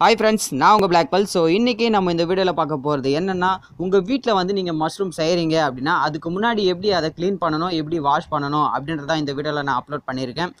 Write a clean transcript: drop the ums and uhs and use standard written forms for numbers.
Hi friends, நான் உங்கள் black பல். ஸோ இன்றைக்கி நம்ம இந்த வீடியோவில் பார்க்க போகிறது என்னென்னா, உங்கள் வீட்டில் வந்து நீங்கள் மஷ்ரூம் செய்கிறீங்க அப்படின்னா அதுக்கு முன்னாடி எப்படி அதை க்ளீன் பண்ணணும், எப்படி வாஷ் பண்ணணும் அப்படின்றதான் இந்த வீடியோவில் நான் அப்லோட் பண்ணியிருக்கேன்.